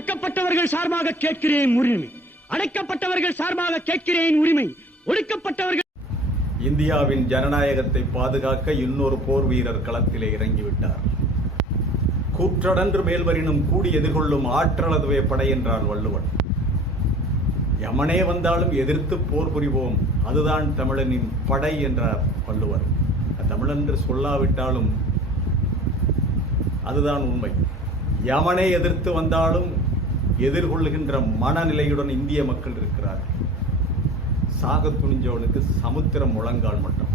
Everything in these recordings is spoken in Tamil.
ஒடுக்கப்பட்டவர்கள் சார்பாக கேட்கிறேன் உரிமை, அடைக்கப்பட்டவர்கள் சார்பாக கேட்கிறேன் உரிமை, ஒடுக்கப்பட்டவர்கள். இந்தியாவின் ஜனநாயகத்தை பாதுகாக்க இன்னொரு போர் வீரர் களத்திலே இறங்கிவிட்டார். கூற்றடன்று மேல்வரினும் கூடி எதிர்கொள்ளும் ஆற்றலதுவே படை என்றான் வள்ளுவன். யமனே வந்தாலும் எதிர்த்து போர் புரிவோம், அதுதான் தமிழனின் படை என்றார் வள்ளுவர். தமிழென்று சொல்லாவிட்டாலும் அதுதான் உண்மை. யமனை எதிர்த்து வந்தாலும் எதிர்கொள்ளுகின்ற மனநிலையுடன் இந்திய மக்கள் இருக்கிறார்கள். சாக துணிஞ்சவனுக்கு சமுத்திரம் முழங்கால் மட்டும்.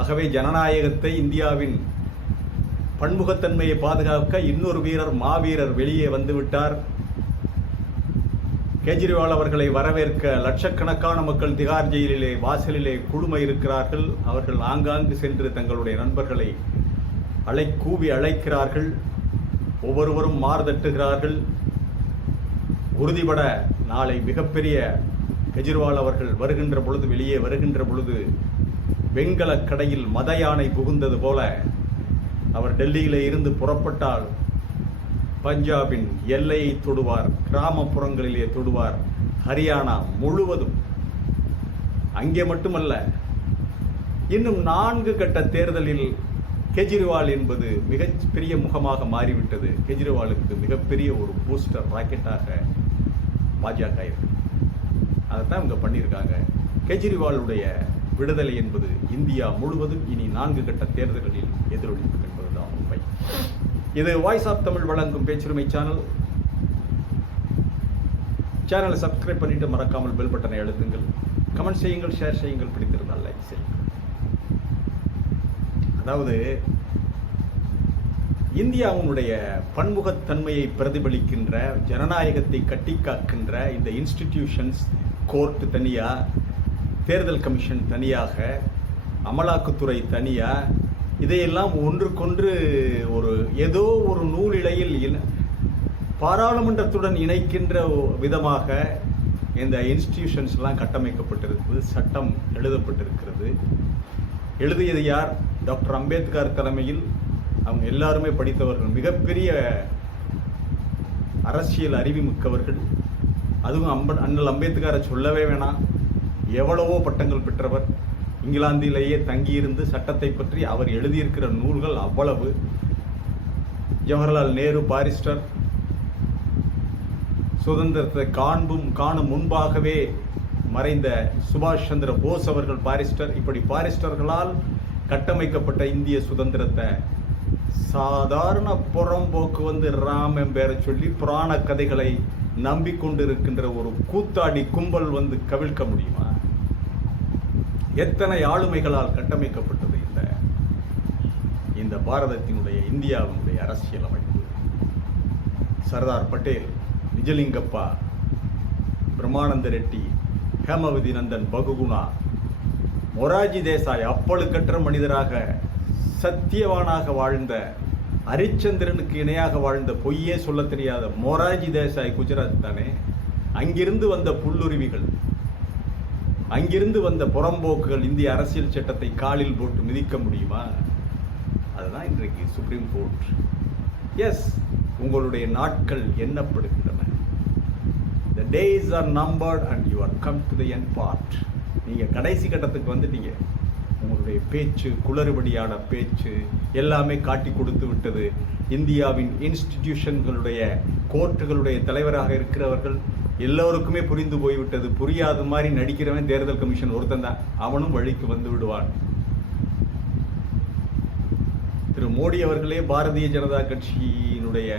ஆகவே ஜனநாயகத்தை, இந்தியாவின் பன்முகத்தன்மையை பாதுகாக்க இன்னொரு வீரர், மாவீரர் வெளியே வந்துவிட்டார். கெஜ்ரிவால் அவர்களை வரவேற்க லட்சக்கணக்கான மக்கள் திகார் ஜெயிலிலே வாசலிலே குழுமை இருக்கிறார்கள். அவர்கள் ஆங்காங்கு சென்று தங்களுடைய நண்பர்களை கூவி அழைக்கிறார்கள். ஒவ்வொருவரும் மார்தட்டுகிறார்கள். உறுதிபட நாளை மிகப்பெரிய கெஜ்ரிவால் அவர்கள் வருகின்ற பொழுது, வெளியே வருகின்ற பொழுது வெண்கல கடையில் மத யானை புகுந்தது போல அவர் டெல்லியிலே இருந்து புறப்பட்டால் பஞ்சாபின் எல்லையை தொடுவார், கிராமப்புறங்களிலே தொடுவார், ஹரியானா முழுவதும். அங்கே மட்டுமல்ல, இன்னும் 4 கட்ட தேர்தலில் கெஜ்ரிவால் என்பது மிகப்பெரிய முகமாக மாறிவிட்டது. கெஜ்ரிவாலுக்கு மிகப்பெரிய ஒரு பூஸ்டர் ராக்கெட்டாக பாஜக இருக்கு. அதைத்தான் இவங்க பண்ணியிருக்காங்க. கெஜ்ரிவாலுடைய விடுதலை என்பது இந்தியா முழுவதும் இனி 4 கட்ட தேர்தல்களில் எதிரொலிக்கும் என்பதுதான் உண்மை. இது வாய்ஸ் ஆஃப் தமிழ் வழங்கும் பேச்சுரிமை சேனல். சேனலை சப்ஸ்கிரைப் பண்ணிட்டு மறக்காமல் பெல் பட்டனை அழுத்துங்கள். கமெண்ட் செய்யுங்கள், ஷேர் செய்யுங்கள், பிடித்திருந்தால் லைக் செய்யுங்கள். அதாவது இந்தியாவுடைய பன்முகத்தன்மையை பிரதிபலிக்கின்ற, ஜனநாயகத்தை கட்டி காக்கின்ற இந்த இன்ஸ்டிடியூஷன்ஸ், கோர்ட் தனியா, தேர்தல் கமிஷன் தனியாக, அமலாக்கத்துறை தனியா, இதையெல்லாம் ஒன்றுக்கொன்று ஏதோ ஒரு நூலிழையில் பாராளுமன்றத்துடன் இணைக்கின்ற விதமாக இந்த இன்ஸ்டிடியூஷன்ஸ்லாம் கட்டமைக்கப்பட்டிருக்கிறது. சட்டம் எழுதப்பட்டிருக்கிறது. எழுதியது யார்? டாக்டர் அம்பேத்கர் தலைமையில். அவங்க எல்லாருமே படித்தவர்கள், மிகப்பெரிய அரசியல் அறிவுமிக்கவர்கள். அதுவும் அண்ணல் அம்பேத்கரை சொல்லவே வேணாம். எவ்வளவோ பட்டங்கள் பெற்றவர். இங்கிலாந்திலேயே தங்கியிருந்து சட்டத்தை பற்றி அவர் எழுதியிருக்கிற நூல்கள் அவ்வளவு. ஜவஹர்லால் நேரு பாரிஸ்டர். சுதந்திரத்தை காணும் முன்பாகவே மறைந்த சுபாஷ் சந்திர போஸ் அவர்கள் பாரிஸ்டர். இப்படி பாரிஸ்டர்களால் கட்டமைக்கப்பட்ட இந்திய சுதந்திரத்தை சாதாரண புறம்போக்கு ராமன் பேரை சொல்லி புராண கதைகளை நம்பிக்கொண்டிருக்கின்ற ஒரு கூத்தாடி கும்பல் கவிழ்க்க முடியுமா? எத்தனை ஆளுமைகளால் கட்டமைக்கப்பட்டது இந்த பாரதத்தினுடைய, இந்தியாவினுடைய அரசியல் அமைப்பு. சர்தார் பட்டேல், நிஜலிங்கப்பா, பிரம்மானந்த ரெட்டி, ஹேமவதி நந்தன் பகுகுணா, மொராஜி தேசாய், அப்பழுக்கற்ற மனிதராக, சத்தியவானாக வாழ்ந்த, ஹரிச்சந்திரனுக்கு இணையாக வாழ்ந்த, பொய்யே சொல்ல தெரியாத மொராஜி தேசாய் குஜராத் தானே. அங்கிருந்து வந்த புல்லுருவிகள், அங்கிருந்து வந்த புறம்போக்குகள் இந்திய அரசியல் சட்டத்தை காலில் போட்டு மிதிக்க முடியுமா? அதுதான் இன்றைக்கு சுப்ரீம் கோர்ட். எஸ், உங்களுடைய நாட்கள் எண்ணப்படுகின்றன. The days are numbered and you are come to the end part. நீங்கள் கடைசி கட்டத்துக்கு வந்துட்டீங்க. உங்களுடைய பேச்சு, குளறுபடியான பேச்சு எல்லாமே காட்டி கொடுத்து விட்டது. இந்தியாவின் இன்ஸ்டிடியூஷன்களுடைய, கோர்ட்டுகளுடைய தலைவராக இருக்கிறவர்கள் எல்லோருக்குமே புரிந்து போய்விட்டது. புரியாத மாதிரி நடிக்கிறவன் தேர்தல் கமிஷன் ஒருத்தன் தான். அவனும் வழிக்கு வந்து விடுவான். திரு மோடி அவர்களே, பாரதிய ஜனதா கட்சியினுடைய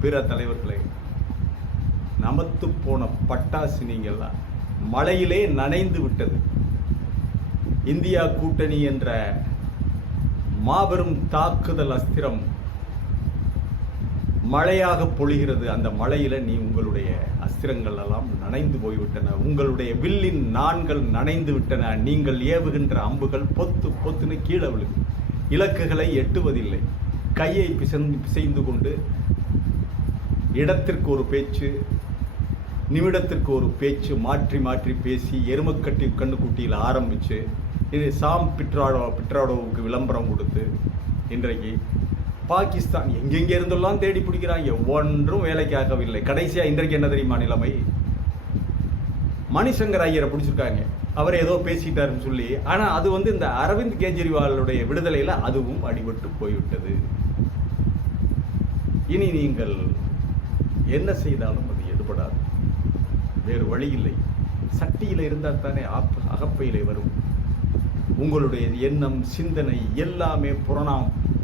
பிற தலைவர்களே, நமத்து போன பட்டாசு நீங்கள்லாம் மழையிலே நனைந்து விட்டது. இந்தியா கூட்டணி என்ற மாபெரும் தாக்குதல் அஸ்திரம் மழையாக பொழிகிறது. அந்த மழையில உங்களுடைய அஸ்திரங்கள் எல்லாம் நனைந்து போய்விட்டன. உங்களுடைய வில்லின் நான்கள் நனைந்து விட்டன. நீங்கள் ஏவுகின்ற அம்புகள் பொத்து பொத்துன்னு கீழே விழுது. இலக்குகளை எட்டுவதில்லை. கையை பிசைந்து கொண்டு இடத்திற்கு ஒரு பேச்சு, நிமிடத்திற்கு ஒரு பேச்சு மாற்றி மாற்றி பேசி எருமக்கட்டி கண்ணுக்குட்டியில் ஆரம்பித்து இது சாம் பிட்ராடோவுக்கு விளம்பரம் கொடுத்து இன்றைக்கு பாகிஸ்தான் எங்கெங்கே இருந்தெல்லாம் தேடி பிடிக்கிறாங்க, ஒன்றும் வேலைக்காகவில்லை. கடைசியா இன்றைக்கு என்ன தெரியுமா நிலைமை? மணிசங்கர் ஐயரை பிடிச்சிருக்காங்க, அவர் ஏதோ பேசிட்டாருன்னு சொல்லி. ஆனா அது இந்த அரவிந்த் கெஜ்ரிவாலுடைய விடுதலையில அதுவும் அடிபட்டு போய்விட்டது. இனி நீங்கள் என்ன செய்தாலும் அது எடுபடாது, வேறு வழி இல்லை. சட்டியில இருந்தால் தானே அகப்பையிலே வரும். உங்களுடைய எண்ணம், சிந்தனை எல்லாமே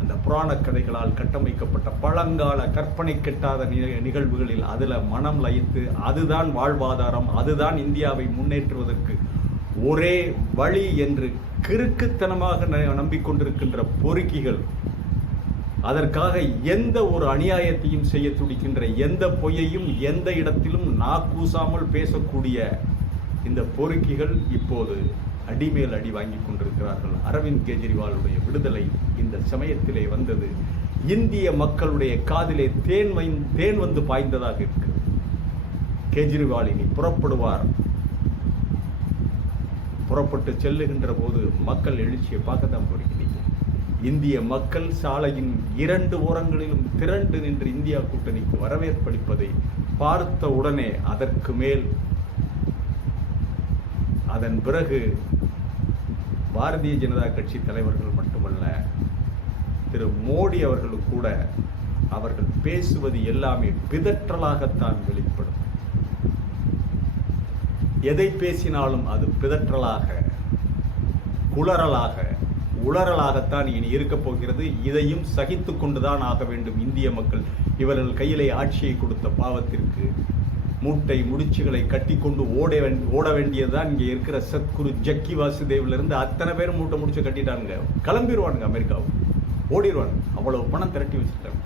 அந்த புராண கதைகளால் கட்டமைக்கப்பட்ட பழங்கால கற்பனை கெட்டாத நிகழ்வுகளில் அதுல மனம் லயித்து, அதுதான் வாழ்வாதாரம், அதுதான் இந்தியாவை முன்னேற்றுவதற்கு ஒரே வழி என்று கிறுக்குத்தனமாக நம்பிக்கொண்டிருக்கின்ற பொறுக்கிகள், அதற்காக எந்த ஒரு அநியாயத்தையும் செய்ய துடிக்கின்ற, எந்த பொய்யையும் எந்த இடத்திலும் நாக்கூசாமல் பேசக்கூடிய இந்த பொறுக்கிகள் இப்போது அடிமேல் அடி வாங்கி கொண்டிருக்கிறார்கள். அரவிந்த் கெஜ்ரிவாலுடைய விடுதலை இந்த சமயத்திலே வந்தது. இந்திய மக்களுடைய காதிலே தேன் வந்து பாய்ந்ததாக இருக்கு. கெஜ்ரிவால் இனி புறப்படுவார். புறப்பட்டு செல்லுகின்ற போது மக்கள் எழுச்சியை பார்க்கத்தான் போறீங்க. இந்திய மக்கள் சாலையின் 2 ஓரங்களிலும் திரண்டு நின்று இந்தியா கூட்டணிக்கு வரவேற்பளிப்பதை பார்த்த உடனே அதற்கு மேல் அதன் பிறகு பாரதிய ஜனதா கட்சி தலைவர்கள் மட்டுமல்ல, திரு மோடி அவர்களும் கூட அவர்கள் பேசுவது எல்லாமே பிதற்றலாகத்தான் வெளிப்படும். எதை பேசினாலும் அது பிதற்றலாக, குளறலாக, உளறலாகத்தான் இனி இருக்க போகிறது. இதையும் சகித்து கொண்டுதான் ஆக வேண்டும் இந்திய மக்கள். இவர்கள் கையிலே ஆட்சியை கொடுத்த பாவத்திற்கு மூட்டை முடிச்சுகளை கட்டி கொண்டு ஓட வேண்டியதுதான். இங்கே இருக்கிற சத்குரு ஜக்கி வாசுதேவ்ல இருந்து அத்தனை பேரும் மூட்டை முடிச்சு கட்டிட்டாங்க, கிளம்பிடுவானுங்க, அமெரிக்காவுக்கு ஓடிடுவாங்க. அவ்வளவு பணம் திரட்டி வச்சுட்டாங்க.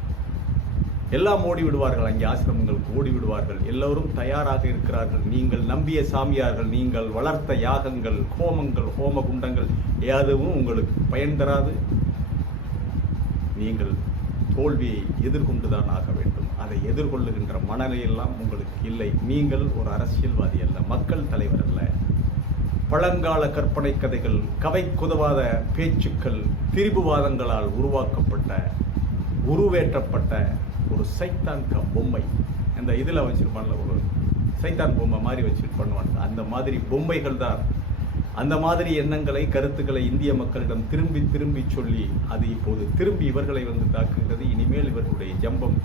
எல்லாம் ஓடி விடுவார்கள், அங்கே ஆசிரமங்களுக்கு ஓடி விடுவார்கள். எல்லோரும் தயாராக இருக்கிறார்கள். நீங்கள் நம்பிய சாமியார்கள், நீங்கள் வளர்த்த யாகங்கள், ஹோமங்கள், ஹோம குண்டங்கள் எதுவும் உங்களுக்கு பயன் தராது. நீங்கள் தோல்வியை எதிர்கொண்டுதான் ஆக வேண்டும். அதை எதிர்கொள்ளுகின்ற மனநிலையெல்லாம் உங்களுக்கு இல்லை. நீங்கள் ஒரு அரசியல்வாதி அல்ல, மக்கள் தலைவர் அல்ல. பழங்கால கற்பனை கதைகள், கவைக்குதவாத பேச்சுக்கள், திரிபுவாதங்களால் உருவாக்கப்பட்ட, உருவேற்றப்பட்ட ஒரு சைத்தான் பொம்மை. அந்த இதில் வச்சிருப்பான்ல, ஒரு சைத்தான் பொம்மை மாதிரி வச்சுட்டு பண்ணுவாங்க. அந்த மாதிரி பொம்மைகள் தான். அந்த மாதிரி எண்ணங்களை, கருத்துக்களை இந்திய மக்களிடம் திரும்பி திரும்பி சொல்லி அது இப்போது திரும்பி இவர்களை தாக்குகிறது. இனிமேல் இவர்களுடைய ஜம்பம்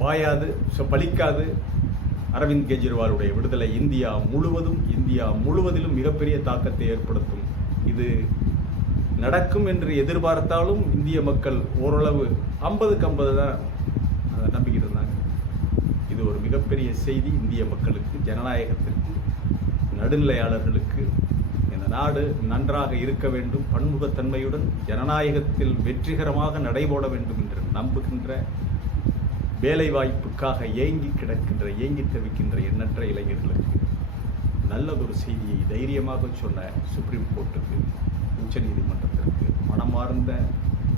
பாயாது, பலிக்காது. அரவிந்த் கெஜ்ரிவாலுடைய விடுதலை இந்தியா முழுவதிலும் மிகப்பெரிய தாக்கத்தை ஏற்படுத்தும். இது நடக்கும் என்று எதிர்பார்த்தாலும் இந்திய மக்கள் ஓரளவு 50க்கு 50 தான் நம்பிக்கிட்டு இருந்தாங்க. இது ஒரு மிகப்பெரிய செய்தி இந்திய மக்களுக்கு, ஜனநாயகத்திற்கு, நடுநிலையாளர்களுக்கு. இந்த நாடு நன்றாக இருக்க வேண்டும், பன்முகத்தன்மையுடன் ஜனநாயகத்தில் வெற்றிகரமாக நடைபோட வேண்டும் என்று நம்புகின்ற, வேலைவாய்ப்புக்காக ஏங்கி தவிக்கின்ற எண்ணற்ற இளைஞர்களுக்கு நல்லதொரு செய்தியை தைரியமாக சொன்ன சுப்ரீம் கோர்ட்டுக்கு, உச்சநீதிமன்றத்திற்கு மனமார்ந்த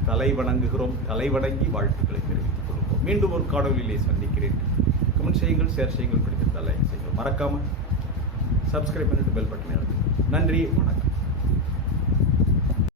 தலைவணங்குகிறோம். தலைவணங்கி வாழ்த்துக்களை தெரிவித்துக் கொள்கிறோம். மீண்டும் ஒரு காணொலியிலே சந்திக்கிறேன். கமெண்ட் செய்யுங்கள், ஷேர் செய்யுங்கள், பிடித்திருந்தால் லைக் செய்யுங்கள். மறக்காமல் சப்ஸ்கிரைப் பண்ணிட்டு பெல் பட்டனை அழுத்துங்கள். நன்றி, வணக்கம்.